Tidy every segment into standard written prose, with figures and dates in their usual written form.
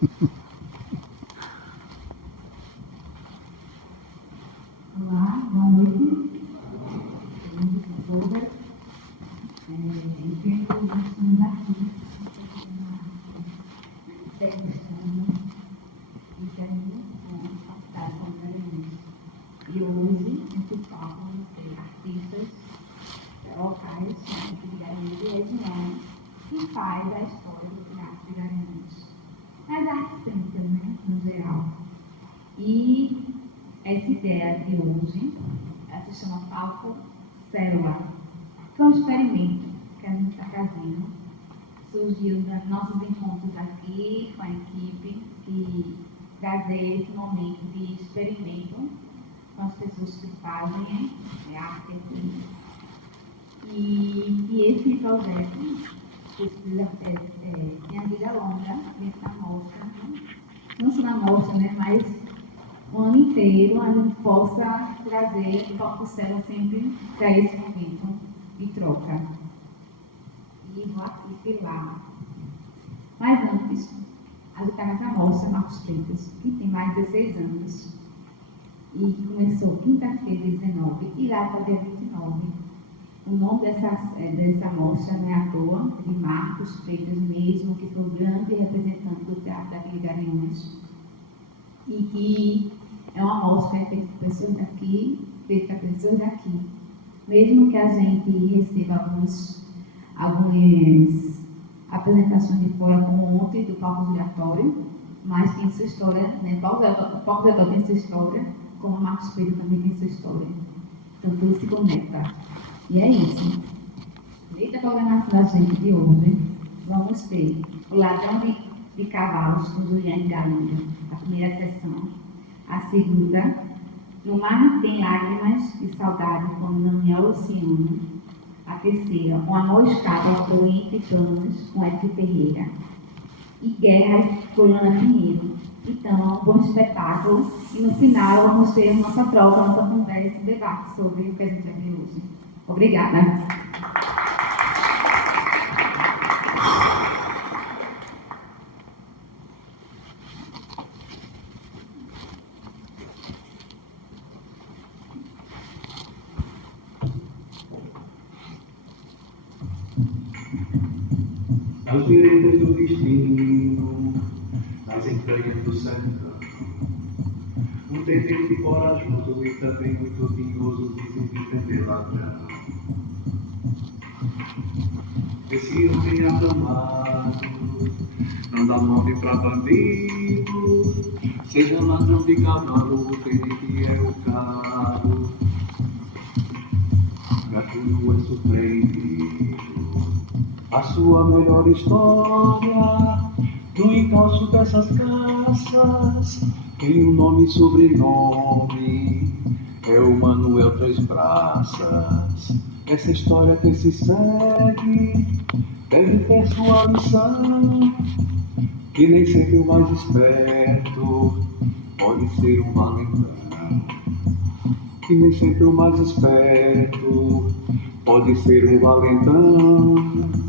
Olá, boa noite. Todas. Entendo que nós estamos aqui degustando e querendo passar com Garanhuns. E hoje, nesse palco, vamos ter artistas locais de Garanhuns e região que faz a história do teatro de Garanhuns. As artes cênicas, né, no geral. E essa ideia de hoje, ela se chama Palco Célula, que é um experimento que a gente está fazendo. Surgiu nos nossos encontros aqui com a equipe, que trazer esse momento de experimento com as pessoas que fazem arte aqui. E esse projeto precisa tem a vida longa dentro da mostra, não só na mostra, né, mas o ano inteiro a gente possa trazer o Palco Célula sempre para esse momento de troca. E vou aqui pilar. Mas antes, a gente está nessa mostra Marcos Freitas, que tem mais de 16 anos, e que começou quinta-feira, 19, e lá está dia 29. O nome dessa mostra não é à toa, é de Marcos Freitas mesmo, que foi o grande representante do teatro daqui de Garanhuns, e que é uma mostra feita por pessoas daqui, feita por pessoas daqui. Mesmo que a gente receba algumas apresentações de fora, como ontem, do palco giratório, mas tem sua história, né? O palco giratório tem sua história, como o Marcos Freitas também tem sua história. Então, tudo se conecta. E é isso. Dentro da programação da gente de hoje, vamos ter o Ladrão de Cavalos, com Juliane Galinha, a primeira sessão. A segunda, No Mar Tem Lágrimas e Saudade, com Daniel Luciano. A terceira, O Amor Escapa por Entre Planos, com Edith Ferreira. E Guerras, com Ana Pinheiro. Então, um bom espetáculo. E no final, vamos ter nossa troca, nossa conversa e debate sobre o que a gente vai ver hoje. Obrigada. Nas veredas do destino, nas entranhas do sertão, um tenente corajoso e também muito tinhoso vive de prender ladrão. Esse homem afamado não dá nome pra bandido, seja ladrão de cavalo, o tenente é o caro. Gratuito é surpreendido, a sua melhor história no encalço dessas caças tem um nome e sobrenome, é o Manuel Três Braças. Essa história que se segue deve ter sua lição, que nem sempre o mais esperto pode ser um valentão, que nem sempre o mais esperto pode ser um valentão.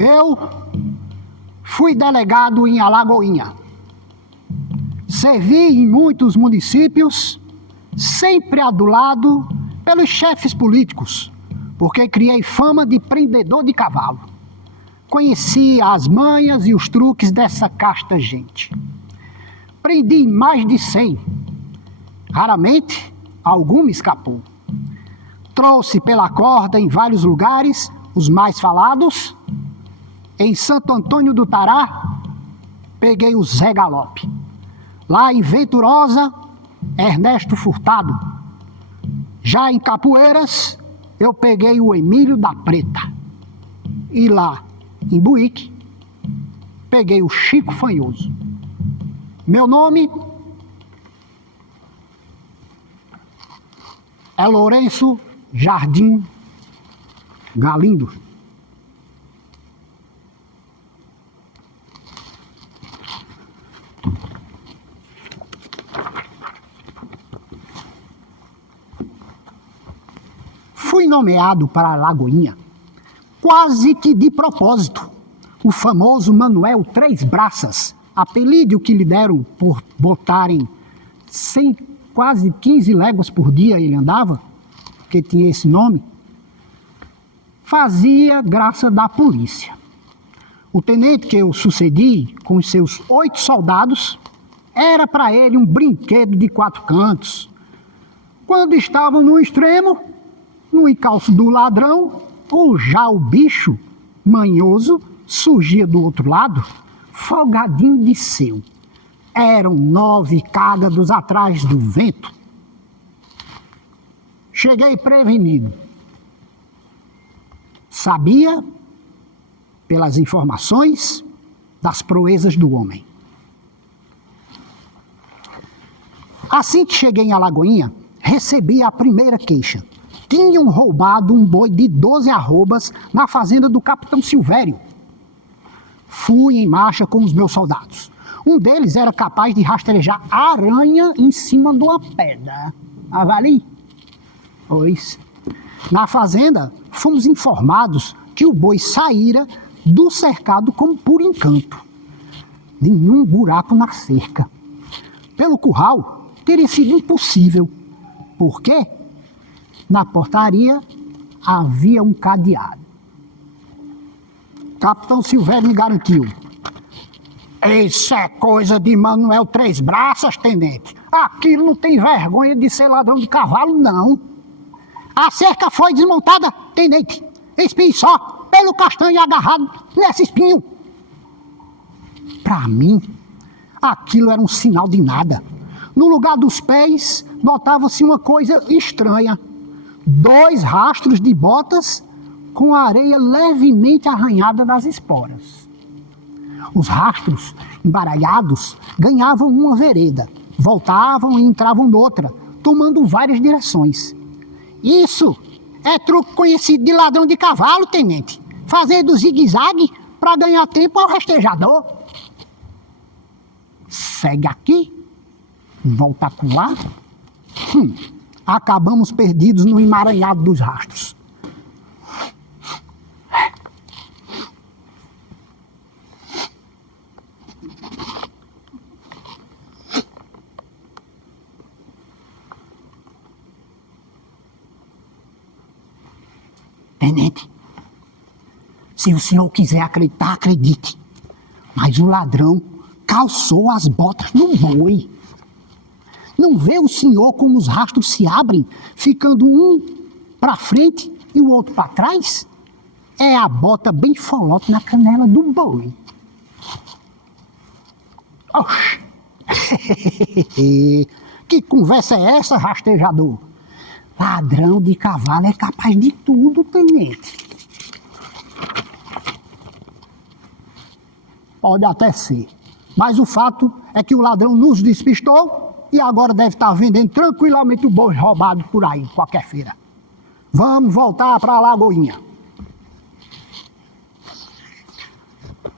Eu fui delegado em Alagoinha. Servi em muitos municípios, sempre adulado pelos chefes políticos, porque criei fama de prendedor de cavalo. Conheci as manhas e os truques dessa casta gente. Prendi mais de 100. Raramente, algum me escapou. Trouxe pela corda em vários lugares, os mais falados. Em Santo Antônio do Tará, peguei o Zé Galope. Lá em Venturosa, Ernesto Furtado. Já em Capoeiras, eu peguei o Emílio da Preta. E lá, em Buíque, peguei o Chico Fanhoso. Meu nome é Lourenço Jardim Galindo. fui nomeado para a Lagoinha quase que de propósito. O famoso Manuel Três Braças, apelido que lhe deram por botarem quase 15 léguas por dia ele andava, que tinha esse nome, fazia graça da polícia. O tenente que eu sucedi, com os seus 8 soldados, era para ele um brinquedo de 4 cantos. Quando estavam no extremo, no encalço do ladrão, ou já o bicho manhoso surgia do outro lado, folgadinho de seu. Eram 9 cágados atrás do vento. Cheguei prevenido. Sabia, pelas informações, das proezas do homem. Assim que cheguei em Alagoinha, recebi a primeira queixa. Tinham roubado um boi de 12 arrobas na fazenda do capitão Silvério. Fui em marcha com os meus soldados. Um deles era capaz de rastrejar aranha em cima de uma pedra. Avalie? Pois, na fazenda, fomos informados que o boi saíra do cercado como por encanto. Nenhum buraco na cerca. Pelo curral, teria sido impossível. Por quê? Na portaria havia um cadeado. Capitão Silvério me garantiu. Isso é coisa de Manuel Três Braças, tenente. Aquilo não tem vergonha de ser ladrão de cavalo, não. A cerca foi desmontada, tenente. Espinho só, pelo castanho agarrado nesse espinho. Para mim, aquilo era um sinal de nada. No lugar dos pés, notava-se uma coisa estranha. 2 rastros de botas com a areia levemente arranhada das esporas. Os rastros, embaralhados, ganhavam uma vereda, voltavam e entravam noutra, tomando várias direções. Isso é truque conhecido de ladrão de cavalo, tenente. Fazendo zigue-zague para ganhar tempo ao rastejador. Segue aqui, volta acolá. Acabamos perdidos no emaranhado dos rastros. Tenente, se o senhor quiser acreditar, acredite. Mas o ladrão calçou as botas no boi. Não vê o senhor como os rastros se abrem, ficando um para frente e o outro para trás? É a bota bem folote na canela do boi. Oxi! Que conversa é essa, rastejador? Ladrão de cavalo é capaz de tudo, tenente. Pode até ser. Mas o fato é que o ladrão nos despistou e agora deve estar vendendo tranquilamente o boi roubado por aí, qualquer feira. Vamos voltar para a Lagoinha.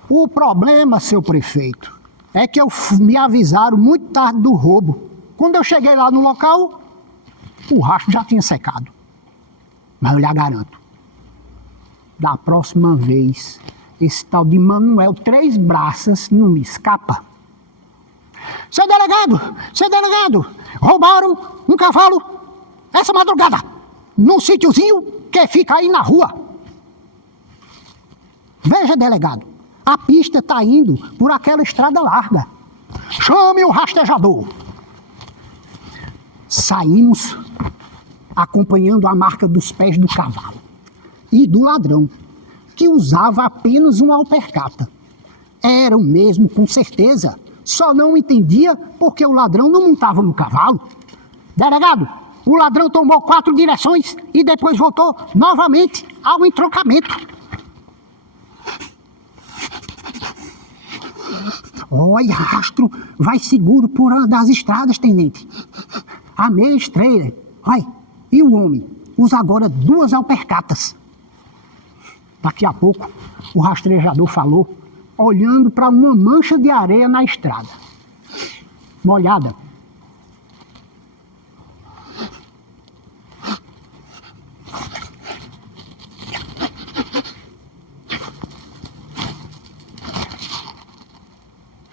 O problema, seu prefeito, é que me avisaram muito tarde do roubo. Quando eu cheguei lá no local, o rastro já tinha secado. Mas eu lhe garanto, da próxima vez, esse tal de Manuel Três Braças não me escapa. Seu delegado, roubaram um cavalo essa madrugada, num sítiozinho que fica aí na rua. Veja, delegado, a pista está indo por aquela estrada larga. Chame o rastejador. Saímos acompanhando a marca dos pés do cavalo e do ladrão, que usava apenas uma alpercata. Era o mesmo, com certeza, só não entendia porque o ladrão não montava no cavalo. Delegado, o ladrão tomou 4 direções e depois voltou novamente ao entroncamento. Olha, rastro vai seguro por uma das estradas, tenente. A meia estrela. Olha, e o homem usa agora 2 alpercatas. Daqui a pouco, o rastreador falou, olhando para uma mancha de areia na estrada. Molhada.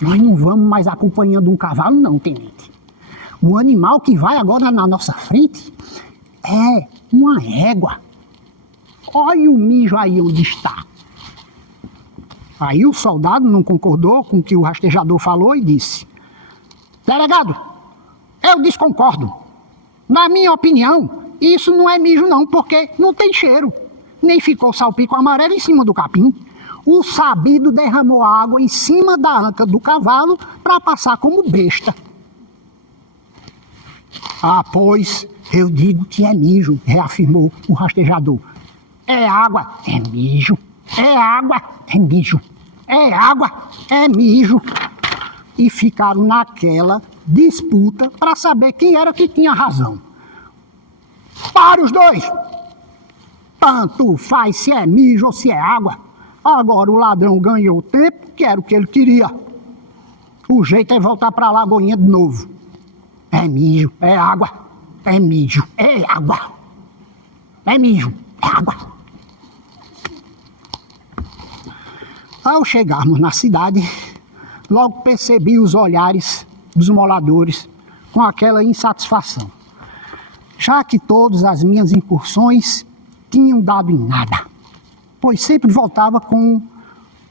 Nós não vamos mais acompanhando um cavalo, não, tenente. O animal que vai agora na nossa frente é uma égua. Olha o mijo aí onde está. Aí o soldado não concordou com o que o rastejador falou e disse: delegado, eu desconcordo. Na minha opinião, isso não é mijo não, porque não tem cheiro. Nem ficou salpico amarelo em cima do capim. O sabido derramou água em cima da anca do cavalo para passar como besta. Ah, pois, eu digo que é mijo, reafirmou o rastejador. É água, é mijo. É água, é mijo. É água, é mijo. E ficaram naquela disputa para saber quem era que tinha razão. Para os dois! Tanto faz se é mijo ou se é água. Agora o ladrão ganhou o tempo, que era o que ele queria. O jeito é voltar para a Lagoinha de novo. É mijo, é água. É mijo, é água. É mijo, é água. Ao chegarmos na cidade, logo percebi os olhares dos moradores com aquela insatisfação, já que todas as minhas incursões tinham dado em nada, pois sempre voltava com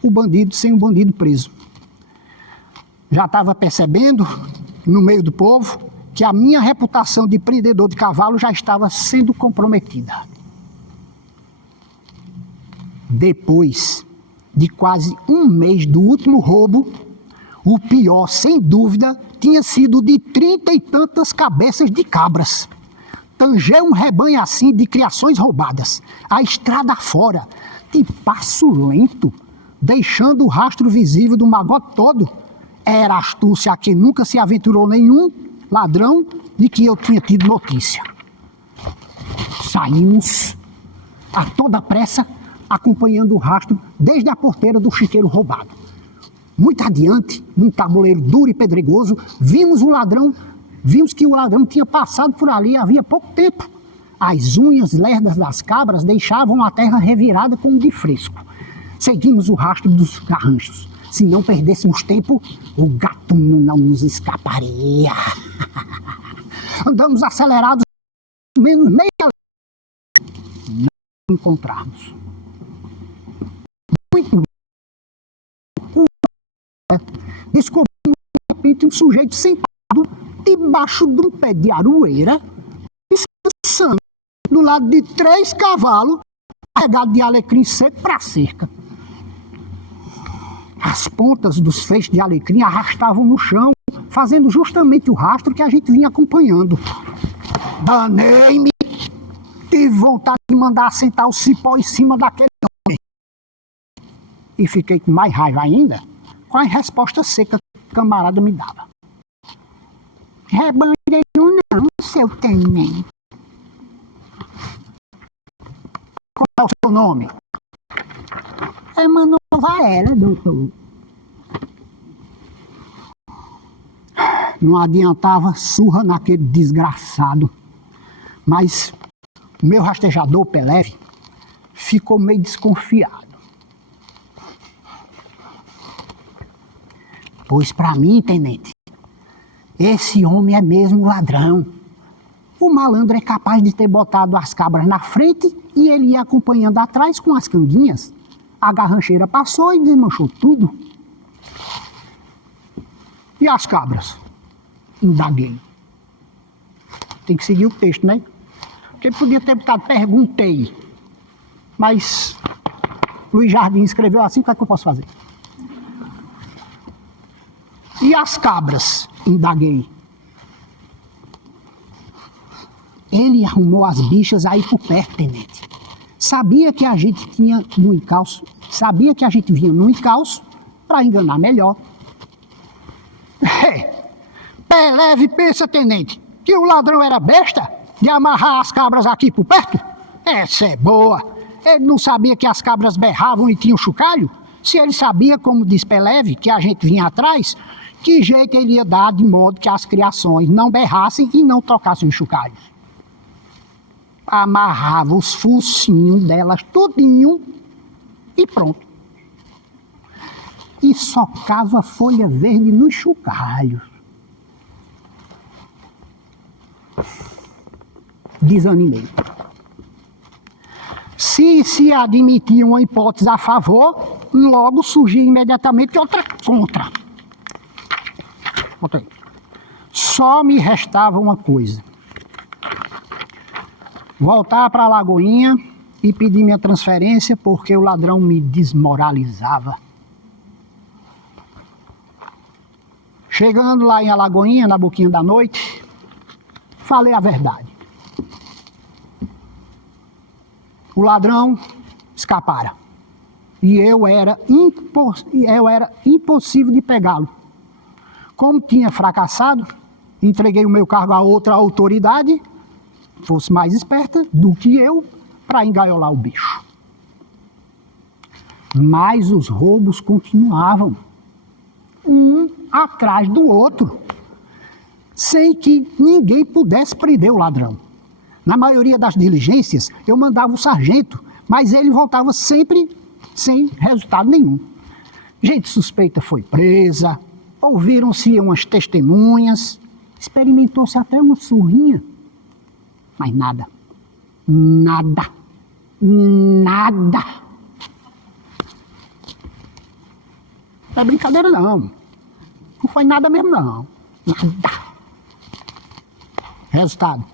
o bandido sem o bandido preso. Já estava percebendo, no meio do povo, que a minha reputação de prendedor de cavalo já estava sendo comprometida. Depois de quase um mês do último roubo, o pior, sem dúvida, tinha sido de 30 e tantas cabeças de cabras. Tangei um rebanho assim de criações roubadas, a estrada fora, de passo lento, deixando o rastro visível do magote todo. Era astúcia a que nunca se aventurou nenhum ladrão de que eu tinha tido notícia. Saímos a toda pressa, acompanhando o rastro desde a porteira do chiqueiro roubado. Muito adiante, num tabuleiro duro e pedregoso, vimos que o ladrão tinha passado por ali havia pouco tempo. As unhas lerdas das cabras deixavam a terra revirada como de fresco. Seguimos o rastro dos garranchos. Se não perdêssemos tempo, o gatuno não nos escaparia. Andamos acelerados, menos meia não encontrarmos. Muito descobrimos de repente um sujeito sentado debaixo de um pé de aroeira, descansando do lado de 3 cavalos carregados de alecrim seco para a cerca. As pontas dos feixes de alecrim arrastavam no chão, fazendo justamente o rastro que a gente vinha acompanhando. Danei-me! Tive vontade de mandar assentar o cipó em cima daquele homem. E fiquei com mais raiva ainda com a resposta seca que o camarada me dava. Rebanho não, seu tenente. Qual é o seu nome? É Manuel Varela, doutor. Não adiantava surra naquele desgraçado. Mas o meu rastejador, Pelé, ficou meio desconfiado. Pois para mim, tenente, esse homem é mesmo ladrão. O malandro é capaz de ter botado as cabras na frente e ele ia acompanhando atrás com as canguinhas. A garrancheira passou e desmanchou tudo. E as cabras? Indaguei. Tem que seguir o texto, né? Porque podia ter botado perguntei. Mas Luiz Jardim escreveu assim, o que é que eu posso fazer? E as cabras? Indaguei. Ele arrumou as bichas aí por perto, tenente. Sabia que a gente tinha no encalço, sabia que a gente vinha no encalço para enganar melhor. Pelé pensa, tenente, que o ladrão era besta de amarrar as cabras aqui por perto? Essa é boa. Ele não sabia que as cabras berravam e tinham chocalho? Se ele sabia, como diz Pelé, que a gente vinha atrás, que jeito ele ia dar de modo que as criações não berrassem e não tocassem os chocalhos? Amarrava os focinhos delas todinho e pronto. e socava folha verde nos chocalhos. Desanimei. Se admitia uma hipótese a favor, logo surgia imediatamente outra contra. Só me restava uma coisa: voltar para a Lagoinha e pedir minha transferência, porque o ladrão me desmoralizava. Chegando lá em Alagoinha, na boquinha da noite, falei a verdade. O ladrão escapara. E eu era impossível de pegá-lo. Como tinha fracassado, entreguei o meu cargo a outra autoridade, fosse mais esperta do que eu, para engaiolar o bicho. Mas os roubos continuavam, um atrás do outro, sem que ninguém pudesse prender o ladrão. Na maioria das diligências, eu mandava o sargento, mas ele voltava sempre sem resultado nenhum. Gente suspeita foi presa, ouviram-se umas testemunhas, experimentou-se até uma surrinha, mas nada, nada, nada. Não é brincadeira não, não foi nada mesmo não, nada. Resultado: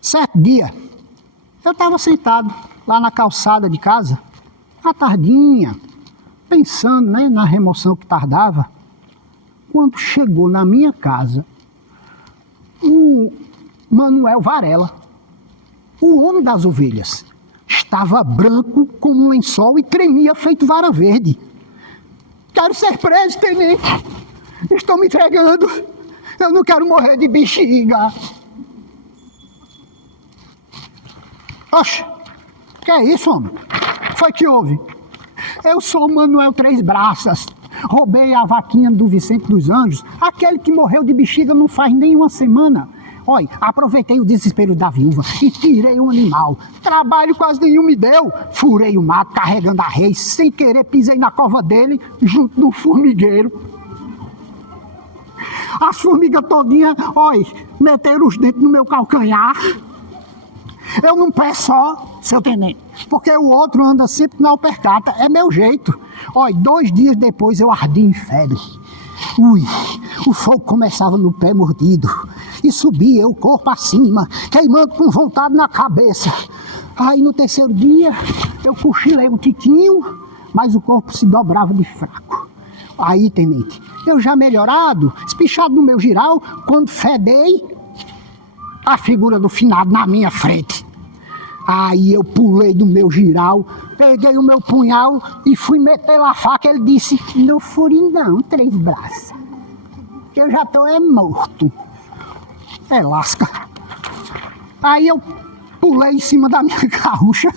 certo dia, eu estava sentado lá na calçada de casa, à tardinha, pensando, né, na remoção que tardava, quando chegou na minha casa o Manuel Varela, o homem das ovelhas. Estava branco como um lençol e tremia feito vara verde. Quero ser preso, tenente. Estou me entregando. Eu não quero morrer de bexiga. Oxe, que é isso, homem? Foi que houve? Eu sou o Manuel Três Braças. Roubei a vaquinha do Vicente dos Anjos, aquele que morreu de bexiga não faz nem uma semana. Olha, aproveitei o desespero da viúva e tirei um animal. Trabalho quase nenhum me deu. Furei o mato carregando a reis, sem querer pisei na cova dele, junto do formigueiro. As formigas todinhas, olha, meteram os dentes no meu calcanhar. Eu num pé só, seu tenente, porque o outro anda sempre na alpercata, é meu jeito. Olha, 2 dias depois eu ardi em febre. Ui, o fogo começava no pé mordido e subia o corpo acima, queimando com vontade na cabeça. Aí no 3º dia eu cochilei um tiquinho, mas o corpo se dobrava de fraco. Aí, tenente, eu já melhorado, espichado no meu giral, quando fedei, a figura do finado na minha frente. Aí eu pulei do meu giral, peguei o meu punhal e fui meter a faca. Ele disse: não fure não, Três Braças, que eu já tô morto. É lasca. Aí eu pulei em cima da minha carrucha,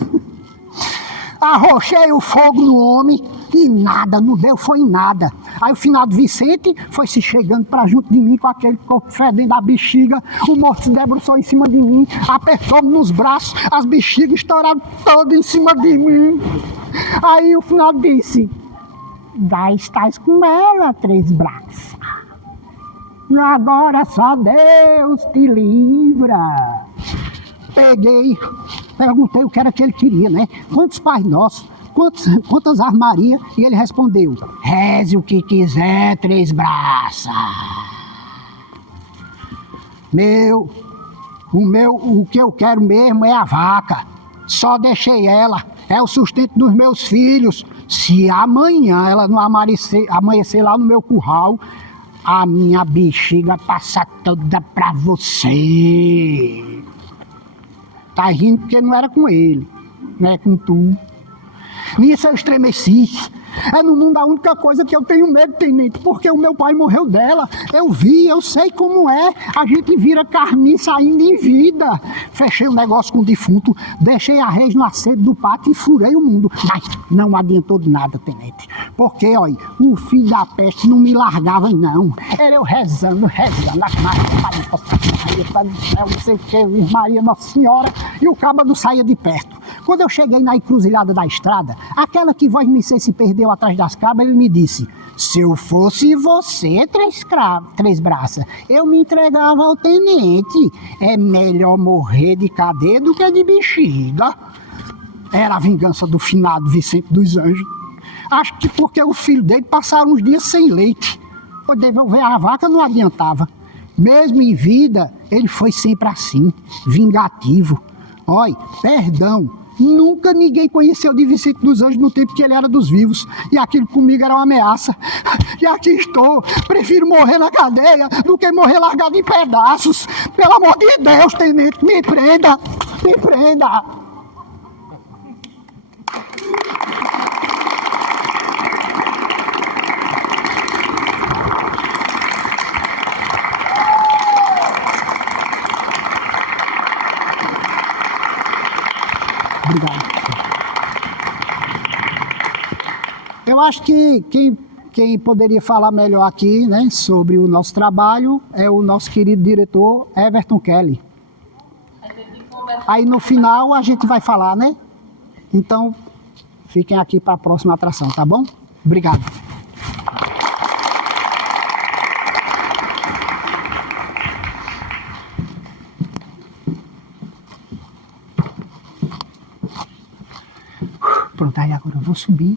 arrochei o fogo no homem e nada, não deu, foi em nada. Aí o finado Vicente foi se chegando pra junto de mim com aquele corpo fedendo a bexiga. O morto se debruçou em cima de mim, apertou-me nos braços, as bexigas estouraram todas em cima de mim. Aí o finado disse: já estás com ela, Três Braças. Agora só Deus te livra. Peguei, perguntei o que era que ele queria, né? Quantos Pais Nossos? Quantas Ave Maria? E ele respondeu: reze o que quiser, Três Braças. O que eu quero mesmo é a vaca. Só deixei ela. É o sustento dos meus filhos. Se amanhã ela não amanhecer lá no meu curral, a minha bexiga passa toda pra você. Tá rindo porque não era com ele, não é com tu. Nisso eu estremeci. É no mundo a única coisa que eu tenho medo, tenente, porque o meu pai morreu dela. Eu vi, eu sei como é. A gente vira carniça ainda em vida. Fechei o negócio com o defunto, deixei a reis no acedo do pátio e furei o mundo. Mas não adiantou de nada, tenente. Porque, olha, o filho da peste não me largava, não. Era eu rezando, não sei o que, Maria Nossa Senhora, e o cabo não saía de perto. Quando eu cheguei na encruzilhada da estrada, aquela que voz me se perdeu atrás das cabras, ele me disse: se eu fosse você, três braças, eu me entregava ao tenente. É melhor morrer de cadeia do que de bexiga. Era a vingança do finado Vicente dos Anjos. Acho que porque o filho dele passaram uns dias sem leite. Pois devolver a vaca não adiantava. Mesmo em vida, ele foi sempre assim, vingativo. Olha, perdão, nunca ninguém conheceu de Vicente dos Anjos no tempo que ele era dos vivos. E aquilo comigo era uma ameaça. E aqui estou, prefiro morrer na cadeia do que morrer largado em pedaços. Pelo amor de Deus, tenente, me prenda, me prenda. Obrigado. Eu acho que quem poderia falar melhor aqui, né, sobre o nosso trabalho é o nosso querido diretor Everton Kelly. Aí no final a gente vai falar, né? Então, fiquem aqui para a próxima atração, tá bom? Obrigado. Pronto, aí agora eu vou subir